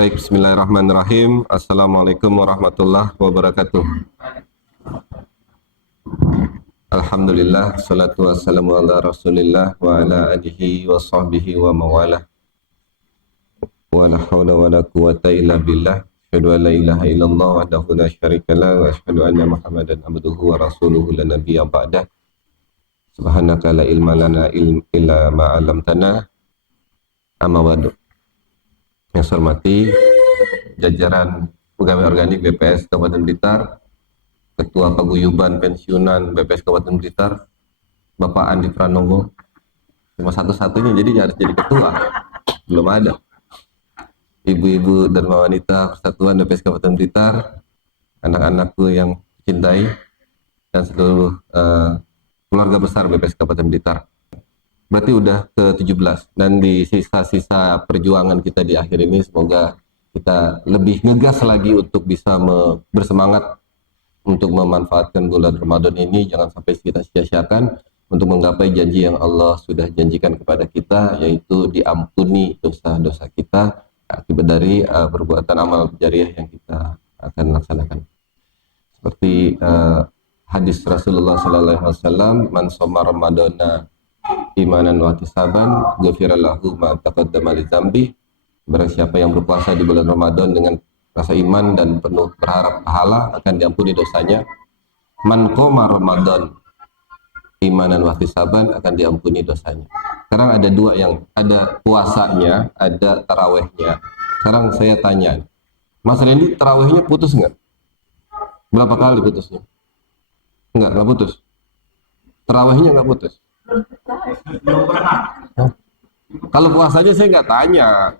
Baik, bismillahirrahmanirrahim. Assalamualaikum warahmatullahi wabarakatuh. Alhamdulillah, salatu wassalamu ala rasulillah wa ala alihi wa sahbihi wa mawalah. Wa la hawla wa la quwata illa billah. Asyhadu an la ilaha illallah wahdahu la syarikalah wa asyhadu anna Muhammadan abduhu wa rasuluhu la nabiyya ba'dah. Subhanaka la ilma lana illa ma 'allamtana. Amma ba'du. Yang saya hormati jajaran pegawai organik BPS Kabupaten Blitar, Ketua Paguyuban Pensiunan BPS Kabupaten Blitar, Bapak Andi Pranowo, cuma satu-satunya jadi harus jadi ketua, belum ada. Ibu-ibu dan wanita Persatuan BPS Kabupaten Blitar, anak-anakku yang cintai, dan seluruh keluarga besar BPS Kabupaten Blitar. Berarti udah ke-17, dan di sisa-sisa perjuangan kita di akhir ini semoga kita lebih ngegas lagi untuk bisa bersemangat untuk memanfaatkan bulan Ramadan ini. Jangan sampai kita sia-siakan untuk menggapai janji yang Allah sudah janjikan kepada kita, yaitu diampuni dosa-dosa kita akibat dari perbuatan amal jariah yang kita akan laksanakan. Seperti hadis Rasulullah SAW, man shoma ramadana imanan wa ihtisaban ghufira lahu ma taqaddama li dzambi. Barang siapa yang berpuasa di bulan Ramadan dengan rasa iman dan penuh berharap pahala, akan diampuni dosanya. Man qoma Ramadan imanan wa ihtisaban, akan diampuni dosanya. Sekarang ada dua, yang ada puasanya, ada tarawehnya. Sekarang saya tanya, Mas Randy, tarawehnya putus nggak? Berapa kali putusnya? Nggak putus. Tarawehnya nggak putus. Kalau puasanya saya nggak tanya,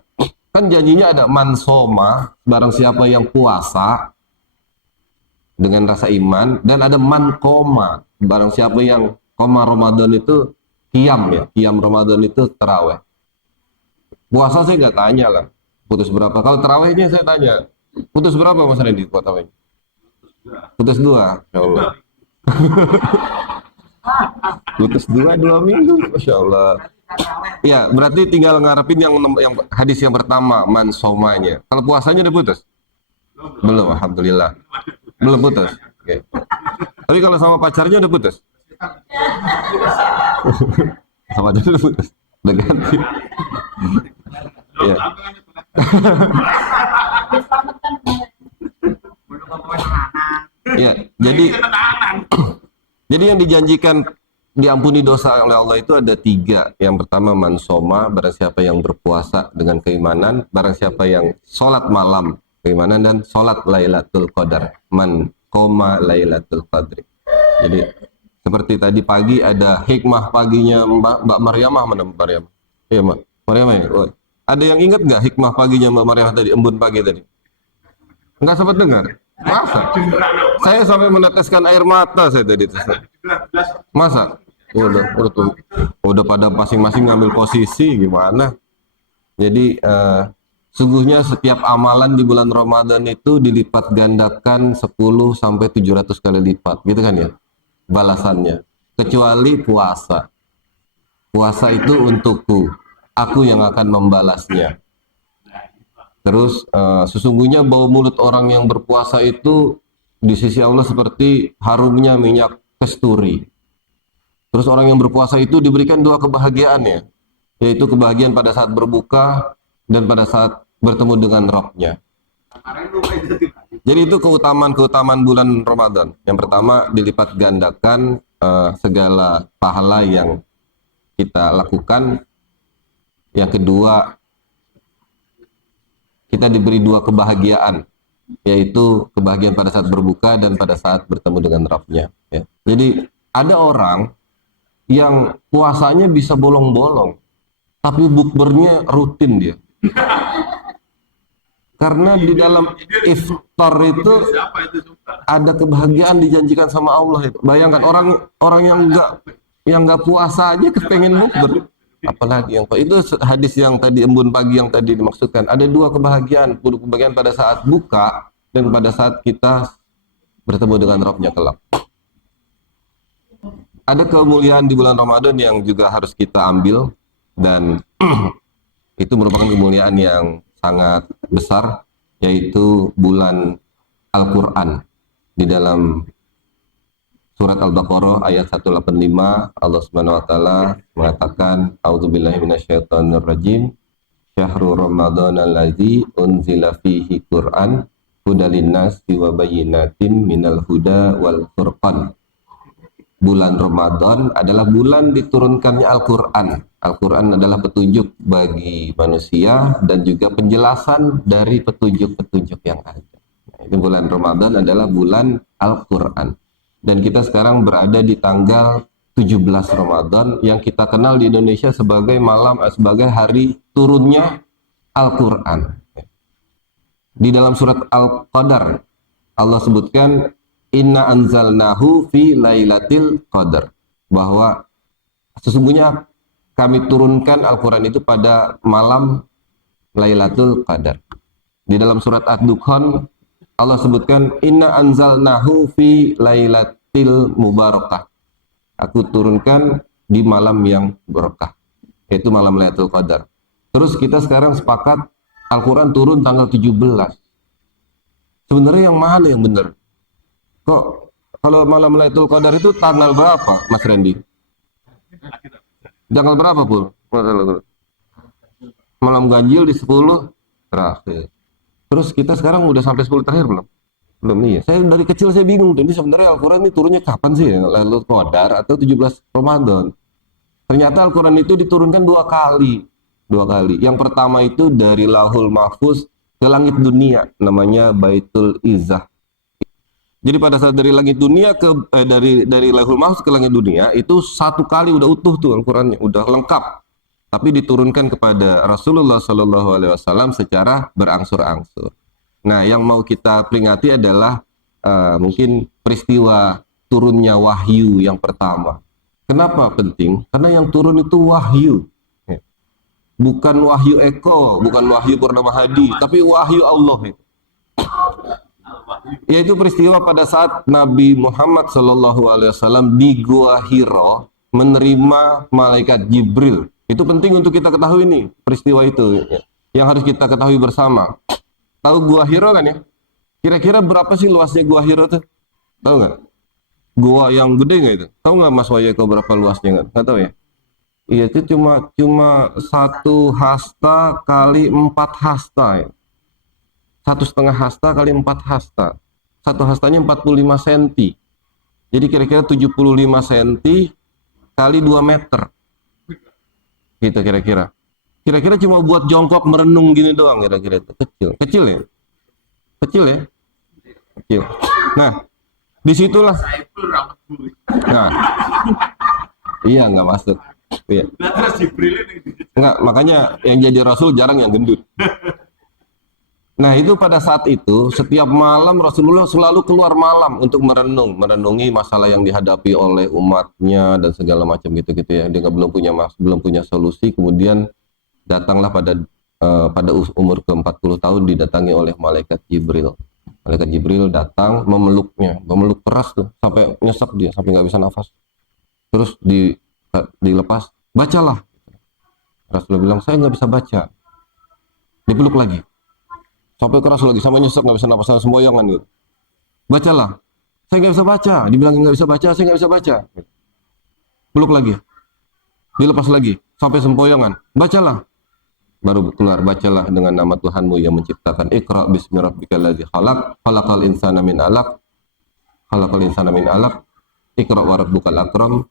kan janjinya ada man soma, barang siapa yang puasa dengan rasa iman, dan ada man koma, barang siapa yang koma Ramadan itu qiyam, ya, qiyam Ramadan itu taraweh. Puasa saya nggak tanya lah, putus berapa. Kalau tarawehnya saya tanya, putus berapa Mas Randy taraweh? Putus 2, ya Allah. Putus 2 minggu, Masya Allah. Ya, berarti tinggal ngarepin yang hadis yang pertama, man somanya. Kalau puasanya udah putus? Belum, alhamdulillah. Belum putus. Oke. Tapi kalau sama pacarnya udah putus? Sama pacarnya udah putus. Udah ganti. Ya. Ya, jadi yang dijanjikan diampuni dosa oleh Allah itu ada 3. Yang pertama man soma, barang siapa yang berpuasa dengan keimanan, barang siapa yang sholat malam keimanan, dan sholat Lailatul Qadar, man koma Lailatul Qadri. Jadi seperti tadi pagi ada hikmah paginya Mbak Maryamah, mana Mbak Maryamah? Iya Mbak Maryamah ya? Oh. Ada yang ingat nggak hikmah paginya Mbak Maryamah tadi, embun pagi tadi? Nggak sempat dengar? Masa? Saya sampai meneteskan air mata saya tadi. Masa? Udah pada masing-masing ngambil posisi gimana? Jadi sungguhnya setiap amalan di bulan Ramadan itu dilipat gandakan 10 sampai 700 kali lipat, gitu kan ya? Balasannya. Kecuali puasa. Puasa itu untukku, aku yang akan membalasnya. Terus sesungguhnya bau mulut orang yang berpuasa itu di sisi Allah seperti harumnya minyak kasturi. Terus orang yang berpuasa itu diberikan 2 kebahagiaan, ya, yaitu kebahagiaan pada saat berbuka dan pada saat bertemu dengan Rabb-nya. Jadi itu keutamaan bulan Ramadan. Yang pertama, dilipat gandakan segala pahala yang kita lakukan. Yang kedua, kita diberi 2 kebahagiaan, yaitu kebahagiaan pada saat berbuka dan pada saat bertemu dengan Rabb-nya, ya. Jadi ada orang yang puasanya bisa bolong-bolong, tapi bukbernya rutin dia. Karena di dalam iftar itu ada kebahagiaan dijanjikan sama Allah itu. Bayangkan orang yang nggak puasa aja kepengen bukber. Apalagi yang itu hadis yang tadi embun pagi yang tadi dimaksudkan, ada 2 kebahagiaan pada saat buka dan pada saat kita bertemu dengan Rabb-nya kelak. Ada kemuliaan di bulan Ramadan yang juga harus kita ambil, dan itu merupakan kemuliaan yang sangat besar, yaitu bulan Al-Quran. Di dalam surat Al-Baqarah ayat 185, Allah Subhanahu wa taala mengatakan, a'udzubillahi minasyaitonirrajim, syahrul ramadhan allazi unzila fihi Qur'an hudal linnasi wa bayyinatin minal huda wal furqan. Bulan Ramadan adalah bulan diturunkannya Al-Quran. Al-Quran adalah petunjuk bagi manusia dan juga penjelasan dari petunjuk-petunjuk yang ada. Ini bulan Ramadan adalah bulan Al-Quran. Dan kita sekarang berada di tanggal 17 Ramadan yang kita kenal di Indonesia sebagai sebagai hari turunnya Al-Quran. Di dalam surat Al-Qadar Allah sebutkan inna anzalnahu fi lailatul qadar, bahwa sesungguhnya kami turunkan Al-Quran itu pada malam Lailatul Qadar. Di dalam surat Ad-Dukhan Allah sebutkan inna anzalnahu fi lailatil mubarakah. Aku turunkan di malam yang berkah, yaitu malam Lailatul Qadar. Terus kita sekarang sepakat Al-Quran turun tanggal 17. Sebenarnya yang mana yang benar? Kok kalau malam Lailatul Qadar itu tanggal berapa, Mas Randy? Tanggal berapa, Pul? Malam ganjil di 10 terakhir. Terus kita sekarang udah sampai 10 terakhir belum? Belum, iya. Saya dari kecil saya bingung. Ini sebenarnya Al-Quran ini turunnya kapan sih? Lailatul Qadar atau 17 Ramadan? Ternyata Al-Quran itu diturunkan dua kali. Yang pertama itu dari Lauhul Mahfuz ke langit dunia, namanya Baitul Izzah. Jadi pada saat dari langit dunia dari Lauhul Mahfuz ke langit dunia itu satu kali udah utuh tuh Al-Qurannya, udah lengkap. Tapi diturunkan kepada Rasulullah Shallallahu Alaihi Wasallam secara berangsur-angsur. Nah, yang mau kita peringati adalah mungkin peristiwa turunnya wahyu yang pertama. Kenapa penting? Karena yang turun itu wahyu, bukan wahyu Eko, bukan wahyu Purnama Hadi, tapi wahyu Allah. Yaitu peristiwa pada saat Nabi Muhammad SAW di Gua Hira menerima malaikat Jibril. Itu penting untuk kita ketahui nih, peristiwa itu yang harus kita ketahui bersama. Tahu Gua Hira kan ya? Kira-kira berapa sih luasnya Gua Hira tuh? Tahu nggak? Gua yang gede nggak itu? Tahu nggak Mas Wayeko berapa luasnya? Nggak tahu ya? Iya, itu cuma 1 hasta kali 4 hasta ya. 1,5 hasta kali 4 hasta. 1 hastanya 45 cm. Jadi kira-kira 75 cm kali 2 meter. Gitu kira-kira. Kira-kira cuma buat jongkok merenung gini doang kira-kira itu. Kecil ya? Kecil ya? Kecil. Nah, disitulah. Nah, iya nggak masuk. Iya. Nggak, makanya yang jadi Rasul jarang yang gendut. Nah, itu pada saat itu setiap malam Rasulullah selalu keluar malam untuk merenungi masalah yang dihadapi oleh umatnya dan segala macam gitu-gitu ya. Dia belum punya solusi. Kemudian datanglah pada umur ke-40 tahun didatangi oleh malaikat Jibril. Malaikat Jibril datang memeluk keras tuh sampai nyesek dia, sampai nggak bisa nafas. Terus dilepas, bacalah. Rasulullah bilang, saya nggak bisa baca. Dipeluk lagi. Sampai keras lagi, sama nyesek nggak bisa napas, semboyangan gitu. Bacalah, saya nggak bisa baca. Dibilang nggak bisa baca, saya nggak bisa baca. Peluk lagi, dilepas lagi, sampai sempoyongan. Bacalah, baru keluar. Bacalah dengan nama Tuhanmu yang menciptakan. Iqra bismi rabbikal ladzi khalaq, khalaqal insana min 'alaq, khalaqal insana min 'alaq. Iqra wa rabbukal akram,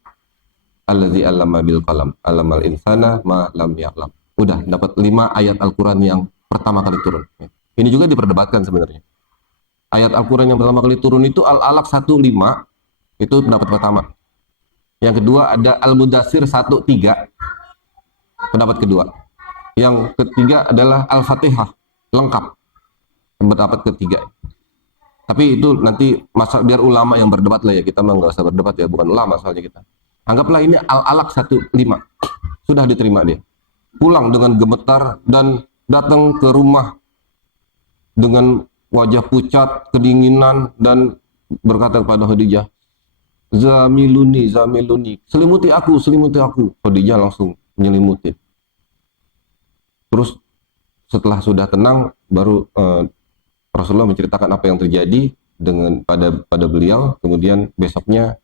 alladzi 'allama bil qalam, 'allamal insana ma lam ya'lam. Udah dapat 5 ayat Al-Qur'an yang pertama kali turun. Ini juga diperdebatkan sebenarnya. Ayat Al-Quran yang pertama kali turun itu Al-Alaq 1:5, itu pendapat pertama. Yang kedua ada Al-Mudaththir 1:3, pendapat kedua. Yang ketiga adalah Al-Fatihah, lengkap, pendapat ketiga. Tapi itu nanti biar ulama yang berdebat lah ya, kita mah nggak usah berdebat ya, bukan ulama soalnya kita. Anggaplah ini Al-Alaq 1:5, sudah diterima dia. Pulang dengan gemetar dan datang ke rumah dengan wajah pucat, kedinginan, dan berkata kepada Khadijah, Zamiluni, selimuti aku. Khadijah langsung menyelimuti. Terus setelah sudah tenang baru Rasulullah menceritakan apa yang terjadi dengan pada beliau. Kemudian besoknya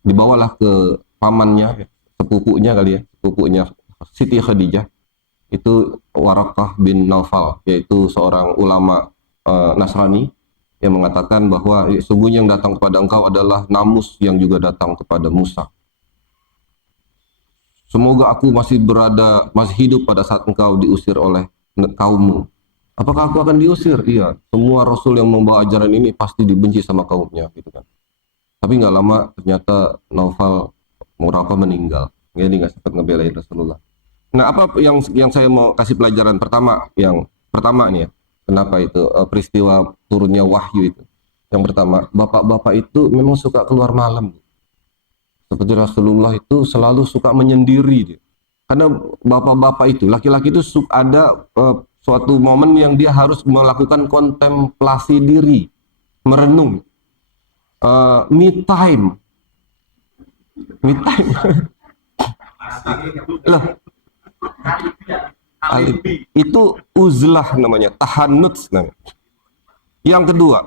dibawalah ke pamannya, sepupunya kali ya, sepupunya Siti Khadijah, itu Waraqah bin Naufal, yaitu seorang ulama Nasrani yang mengatakan bahwa sungguhnya yang datang kepada engkau adalah namus yang juga datang kepada Musa. Semoga aku masih hidup pada saat engkau diusir oleh kaummu. Apakah aku akan diusir? Iya. Semua rasul yang membawa ajaran ini pasti dibenci sama kaumnya, gitu kan. Tapi nggak lama ternyata Naufal Waraqah meninggal. Jadi nggak sempat ngebelain Rasulullah. Nah, apa yang saya mau kasih pelajaran yang pertama nih ya. Kenapa itu peristiwa turunnya wahyu itu? Yang pertama, bapak-bapak itu memang suka keluar malam. Seperti Rasulullah itu selalu suka menyendiri dia. Karena bapak-bapak itu, laki-laki itu ada suatu momen yang dia harus melakukan kontemplasi diri, merenung, me time. Loh, itu uzlah namanya, tahannuts namanya. Yang kedua,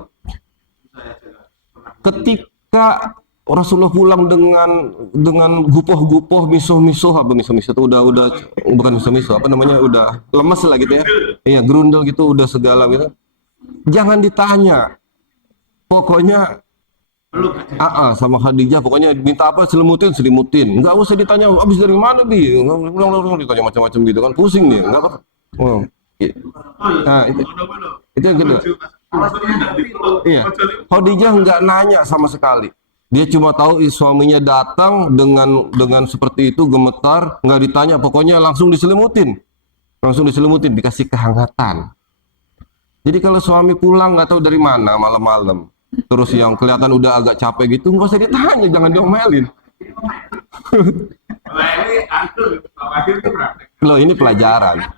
ketika Rasulullah pulang dengan gupoh-gupoh, misuh-misuh, itu udah bukan misuh-misuh, udah lemes lah gitu ya. Iya, grundel gitu, udah segala gitu. Jangan ditanya. Pokoknya sama Khadijah, pokoknya minta apa selimutin. Enggak usah ditanya habis dari mana bi. Ulang ditanya macam-macam gitu kan, pusing nih. Enggak apa. Nah, itu yang kedua. Iya. Khadijah enggak nanya sama sekali. Dia cuma tahu suaminya datang dengan seperti itu, gemetar, enggak ditanya, pokoknya langsung diselimutin, dikasih kehangatan. Jadi kalau suami pulang nggak tahu dari mana malam-malam, terus yang kelihatan udah agak capek gitu, nggak usah ditanya, jangan diomelin. Loh, ini pelajaran.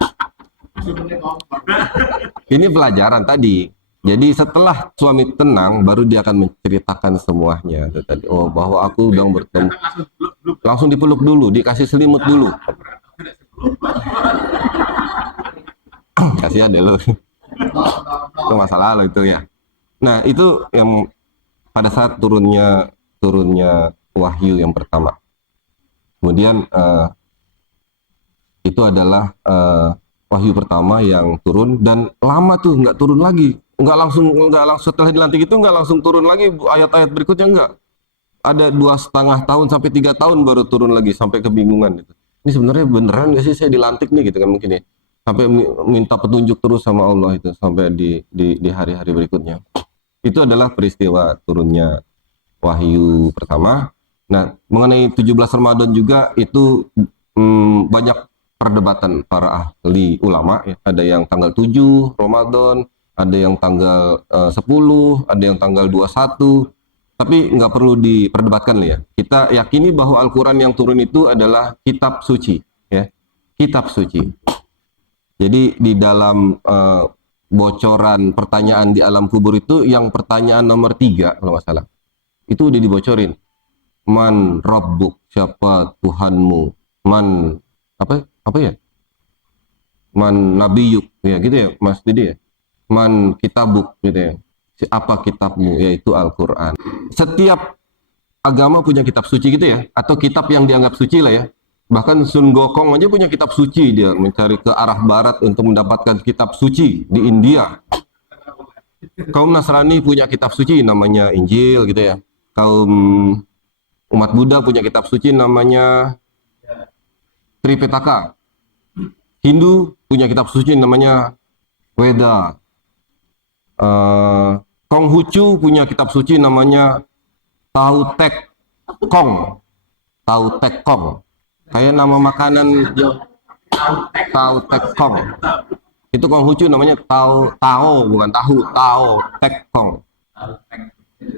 Ini pelajaran tadi. Jadi setelah suami tenang, baru dia akan menceritakan semuanya. Tadi, oh bahwa aku udah bertemu. Langsung dipeluk dulu, dikasih selimut dulu. Kasihan deh lo. Itu masalah lo itu ya. Nah itu yang pada saat turunnya wahyu yang pertama. Kemudian itu adalah wahyu pertama yang turun, dan lama tuh nggak turun lagi, nggak langsung setelah dilantik itu nggak langsung turun lagi ayat-ayat berikutnya, nggak. Ada 2,5 tahun sampai 3 tahun baru turun lagi, sampai kebingungan gitu. Ini sebenarnya beneran nggak sih saya dilantik nih gitu kan, mungkin ya. Sampai minta petunjuk terus sama Allah itu sampai di hari-hari berikutnya. Itu adalah peristiwa turunnya wahyu pertama. Nah, mengenai 17 Ramadan juga itu banyak perdebatan para ahli ulama ya. Ada yang tanggal 7 Ramadan, ada yang tanggal 10, ada yang tanggal 21. Tapi nggak perlu diperdebatkan ya. Kita yakini bahwa Al-Quran yang turun itu adalah kitab suci ya. Kitab suci. Jadi di dalam bocoran pertanyaan di alam kubur itu, yang pertanyaan nomor 3 kalau nggak salah, itu udah dibocorin. Man Rabbuk, siapa Tuhanmu? Man apa ya? Man Nabiyuk, ya gitu ya Mas Didi ya. Man Kitabuk gitu ya. Apa kitabmu? Yaitu Al-Quran. Setiap agama punya kitab suci gitu ya, atau kitab yang dianggap suci lah ya. Bahkan Sun Gokong aja punya kitab suci, dia mencari ke arah barat untuk mendapatkan kitab suci di India. Kaum Nasrani punya kitab suci namanya Injil gitu ya. Kaum umat Buddha punya kitab suci namanya Tripitaka. Hindu punya kitab suci namanya Weda. Konghucu punya kitab suci namanya Tao Tek Kong. Tao Tek Kong. Kayak nama makanan Tao Tek Kong. Itu Konghucu namanya Tao bukan tahu, Tao Tek Kong.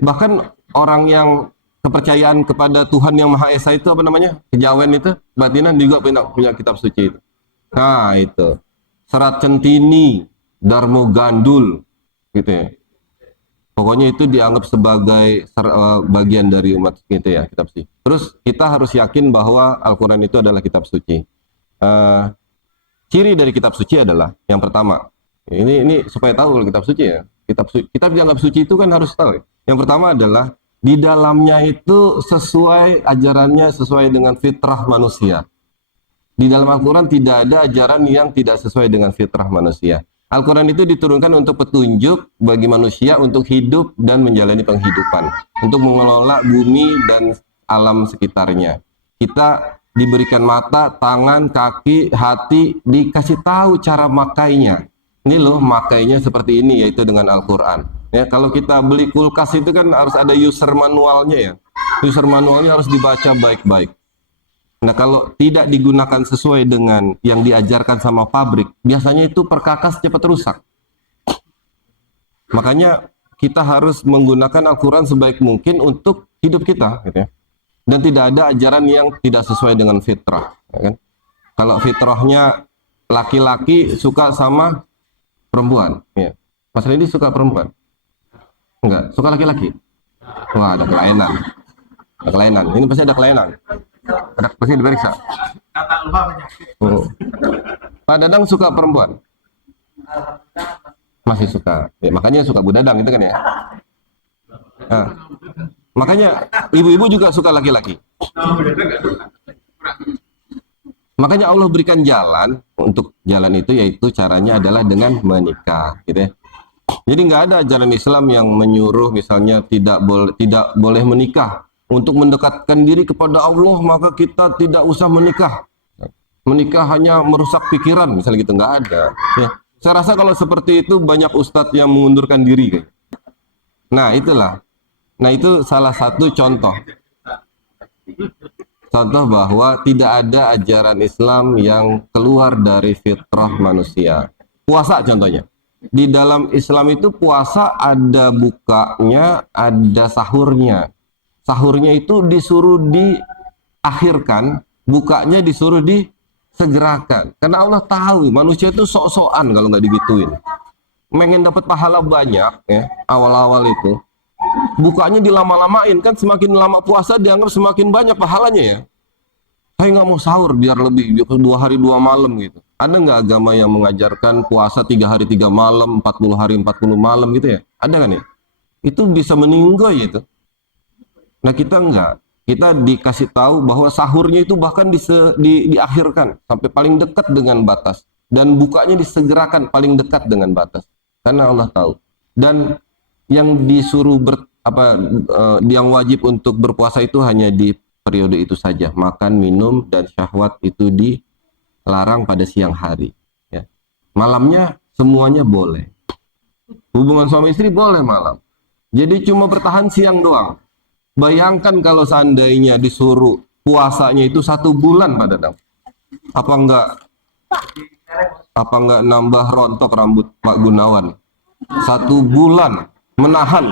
Bahkan orang yang kepercayaan kepada Tuhan yang Maha Esa itu apa namanya? Kejawen itu, batinan juga punya kitab suci itu. Nah, itu. Serat Centini, Darmo Gandul gitu ya. Pokoknya itu dianggap sebagai bagian dari umat gitu ya, kitab suci. Terus kita harus yakin bahwa Al-Quran itu adalah kitab suci. Ciri dari kitab suci adalah yang pertama. Ini supaya tahu kalau kitab suci ya. Kitab dianggap suci itu kan harus tahu. Yang pertama adalah di dalamnya itu sesuai ajarannya sesuai dengan fitrah manusia. Di dalam Al-Quran tidak ada ajaran yang tidak sesuai dengan fitrah manusia. Al-Quran itu diturunkan untuk petunjuk bagi manusia untuk hidup dan menjalani penghidupan, untuk mengelola bumi dan alam sekitarnya. Kita diberikan mata, tangan, kaki, hati, dikasih tahu cara makainya. Ini loh makainya seperti ini, yaitu dengan Al-Quran. Ya, kalau kita beli kulkas itu kan harus ada user manualnya ya. User manualnya harus dibaca baik-baik. Nah, kalau tidak digunakan sesuai dengan yang diajarkan sama pabrik, biasanya itu perkakas cepat rusak. Makanya kita harus menggunakan Al-Quran sebaik mungkin untuk hidup kita, gitu ya. Dan tidak ada ajaran yang tidak sesuai dengan fitrah, ya kan? Kalau fitrahnya laki-laki suka sama perempuan, ya. Mas Randy suka perempuan? Enggak, suka laki-laki? Wah, ada kelainan. Ada kelainan. Ini pasti ada kelainan. Ada pasti diperiksa. Pak Dadang suka perempuan? Masih suka. Ya, makanya suka Bu Dadang itu kan ya. Nah, makanya ibu-ibu juga suka laki-laki. Makanya Allah berikan jalan untuk jalan itu, yaitu caranya adalah dengan menikah, gitu ya. Jadi nggak ada ajaran Islam yang menyuruh misalnya tidak boleh menikah. Untuk mendekatkan diri kepada Allah maka kita tidak usah menikah. Menikah hanya merusak pikiran, misalnya gitu, nggak ada. Ya. Saya rasa kalau seperti itu banyak ustadz yang mengundurkan diri. Nah itulah. Nah itu salah satu contoh. Contoh bahwa tidak ada ajaran Islam yang keluar dari fitrah manusia. Puasa contohnya. Di dalam Islam itu puasa ada bukanya, ada sahurnya. Sahurnya itu disuruh diakhirkan, bukanya disuruh disegerakan. Karena Allah tahu manusia itu sok-sokan kalau nggak digituin. Pengen dapat pahala banyak ya, awal-awal itu. Bukanya dilama-lamain, kan semakin lama puasa dianggap semakin banyak pahalanya ya. Saya nggak mau sahur biar lebih 2 hari 2 malam gitu. Ada nggak agama yang mengajarkan puasa 3 hari 3 malam, 40 hari 40 malam gitu ya? Ada kan ya? Itu bisa meninggoy itu. Nah kita enggak. Kita dikasih tahu bahwa sahurnya itu bahkan diakhirkan sampai paling dekat dengan batas. Dan bukanya disegerakan paling dekat dengan batas. Karena Allah tahu. Dan yang disuruh yang wajib untuk berpuasa itu hanya di periode itu saja. Makan, minum, dan syahwat itu dilarang pada siang hari. Ya. Malamnya semuanya boleh. Hubungan suami istri boleh malam. Jadi cuma bertahan siang doang. Bayangkan kalau seandainya disuruh puasanya itu 1 bulan Pak Dadang. Apa enggak nambah rontok rambut Pak Gunawan? 1 bulan menahan